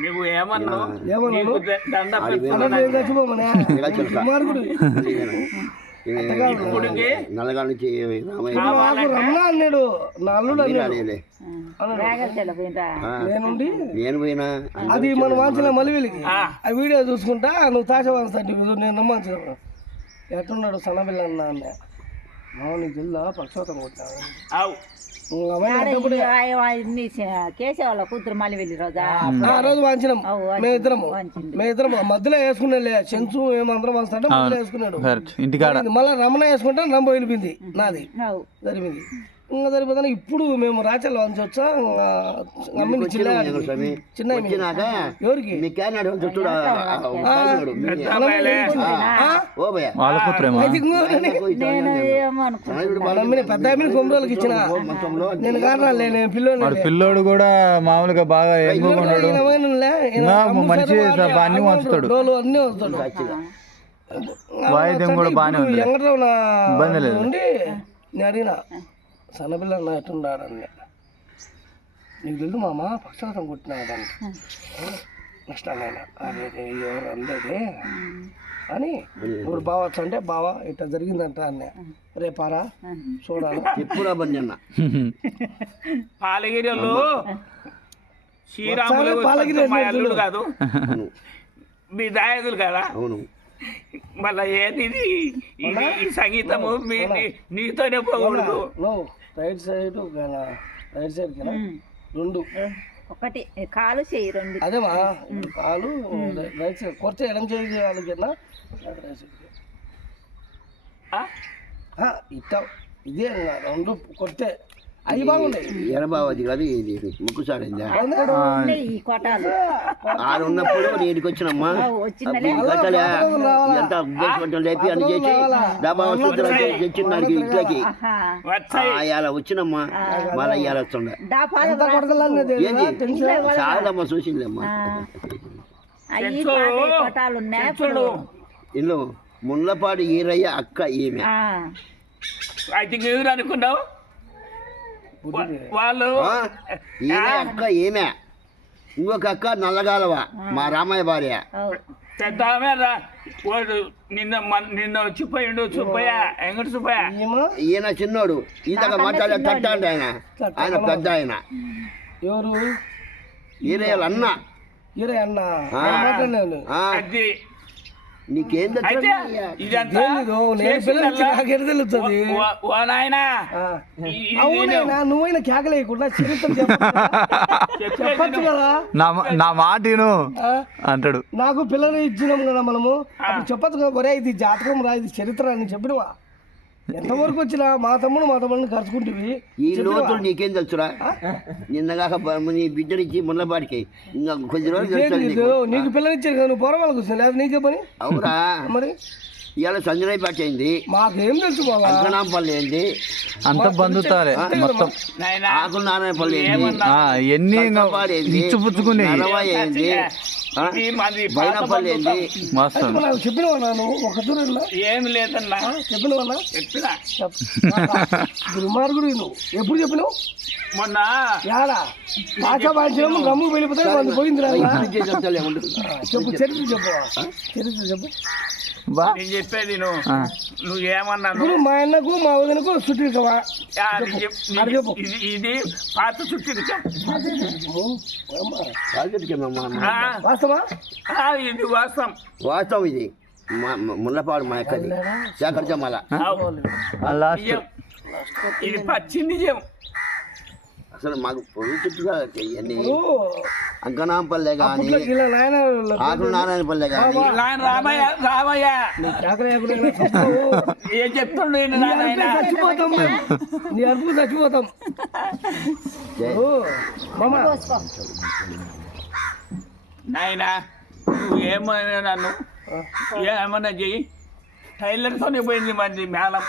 నువ్వు ఏమన్నావు నల్లగా నుంచి అన్నాడు నేను పోయినా అది మన వాంచిన మలివిలికి ఆ వీడియో చూసుకుంటా నువ్వు తాశవాన్సంటే నేను నమ్మాల్సిన ఎట్టున్నాడు సన్నపిల్ల అన్న అన్న నీకు తెలుదా పక్షవాతం కొట్టాను కేసేవాళ్ళ కూతురు మళ్ళీ వెళ్ళి రోజా ఆ రోజు వాంచినాం మేమిద్దరం మధ్యలో వేసుకున్నాలే చెంచు ఏమందరం వస్తుంటే మధ్యలో వేసుకున్నాడు మళ్ళీ రమణ వేసుకుంటే రంబ వెళ్ళిపోయింది నాది జరిపింది ఇంకా సరిపోతాను ఇప్పుడు మేము రాచల్లో వంచి వచ్చా చిన్న ఎవరికి పెద్ద కొమ్మరోళ్ళకి ఇచ్చిన నేను కారణాలే నేను పిల్లోడు కూడా మామూలుగా బాగా మంచి అన్ని వంచుతాడు అన్ని వంచుతాడు వాయిద్యం కూడా బాగానే ఉంది వెంకటరావు నుండి నేను అడిగిన సన్నపిల్ల నా ఎట్టున్నాడని నీకు తెలుసు మామ పక్షవాతం కొట్టినాడని నష్టాలైనా అదే ఎవరు అందదే అని ఇప్పుడు బావ అంటే బావ ఇట్లా జరిగిందంట అన్న రేపారా చూడాలి ఎప్పుడా బండి అన్న పాలగిరిలో శ్రీరాములు కాదు మీ దాయదులు కదా అవును మళ్ళా ఏది ఈ సంగీతము నీతోనే పోకూడదు రైట్ సైడ్ రైట్ సైడ్ రెండు ఒకటి కాలు చేయి రెండు అదేమా కాలు రైట్ సైడ్ కొడితే ఎడం చేయి వాళ్ళకి రైట్ సైడ్ ఇట్లా ఇదే రెండు కొడితే అవి బాగున్నాయి ఎనబావది కాదు ఇది ముక్కు సాడిందా ఈ కొటాలు ఆరు ఉన్నప్పుడు నీటికి వచ్చినమ్మా ఎంత ఉద్దేశం లేపి అని చేసి డబ్బా తెచ్చిన దానికి ఇంట్లోకి ఇవాళ వచ్చినమ్మా మళ్ళీ ఇవాళ వస్తుండే ఏంది చాలమ్మా చూసిందమ్మా ఇల్లు ముళ్ళపాడు ఈరయ్య అక్క ఈమె అనుకున్నావు వాళ్ళు అక్క ఏమే ఇంకొక అక్క నల్లగాలవ మా రామయ్య భార్య పెద్ద నిన్న వచ్చిపోయిండు సుబ్బయ్య ఎంగడు సుబ్బయ్య ఈయన చిన్నోడు ఇంతగా మాట్లాడే తట్టండి ఆయన ఆయన పెద్ద ఆయన ఎవరు ఈరయ్యలు అన్న అది నీకేం నువ్వైనా కేకలేయకుండా చరిత్ర చెప్పచ్చు కదా నా మాట అంటాడు నాకు పిల్లలు ఇచ్చినాం కదా మనము చెప్పచ్చు కదా ఒరే ఇది జాతకం రా ఇది చరిత్ర అని చెప్పినవా ఎంతవరకు వచ్చినా మా తమ్ముడిని కలుసుకుంటుంది ఈ లోతులు నీకేం తెలుసురా నిన్నగాక నీ బిడ్డనిచ్చి ముళ్ళబాటికి ఇంకా కొద్ది రోజులు నీకు పిల్లనిచ్చారు కదా నువ్వు పొరవాళ్ళకి వచ్చిన లేదా నీకే పని అవునా మరి ఇవాళ సంజనాయపేట అయింది మాకేం తెలుసు అంకనాంపల్లి అయింది అంత బంధుతారే మొత్తం ఆకుల నారాయణపల్లి ఎన్ని ఇచ్చిపుచ్చుకుని అయింది బైనపల్లి అయింది చెప్పినవా నాను ఒక ఏం లేదన్నా చెప్పినవన్నా దుర్మార్గుడు నువ్వు ఎప్పుడు చెప్పినావు మొన్న భాషా భాష గమ్ము వెళ్ళిపోతే పోయింది చెప్పు చరిత్ర చెప్పు నేను చెప్పేది నువ్వు ఏమన్నా మా అన్నకు మా వదనకు చుట్టికవా ఇది పాత చుట్టిక ఇది వాస్తవం ఇది ముళ్ళపాడు మా ఎక్కది శేఖర్ జమాల ఇది పచ్చి నిజం అసలు మాకు పొడి చుట్టుగా చెయ్యండి అంకనాంపల్లె కానీ ఆకుల నారాయణపల్లె కానీ రామయ్య ఏం చెప్తుండే చచ్చిపోతాం నీ అరుపు చచ్చిపోతాం నాయనా నువ్వు ఏమైనా నన్ను ఏమన్నా చెయ్యి టైలర్తోనే పోయింది మంది మేళం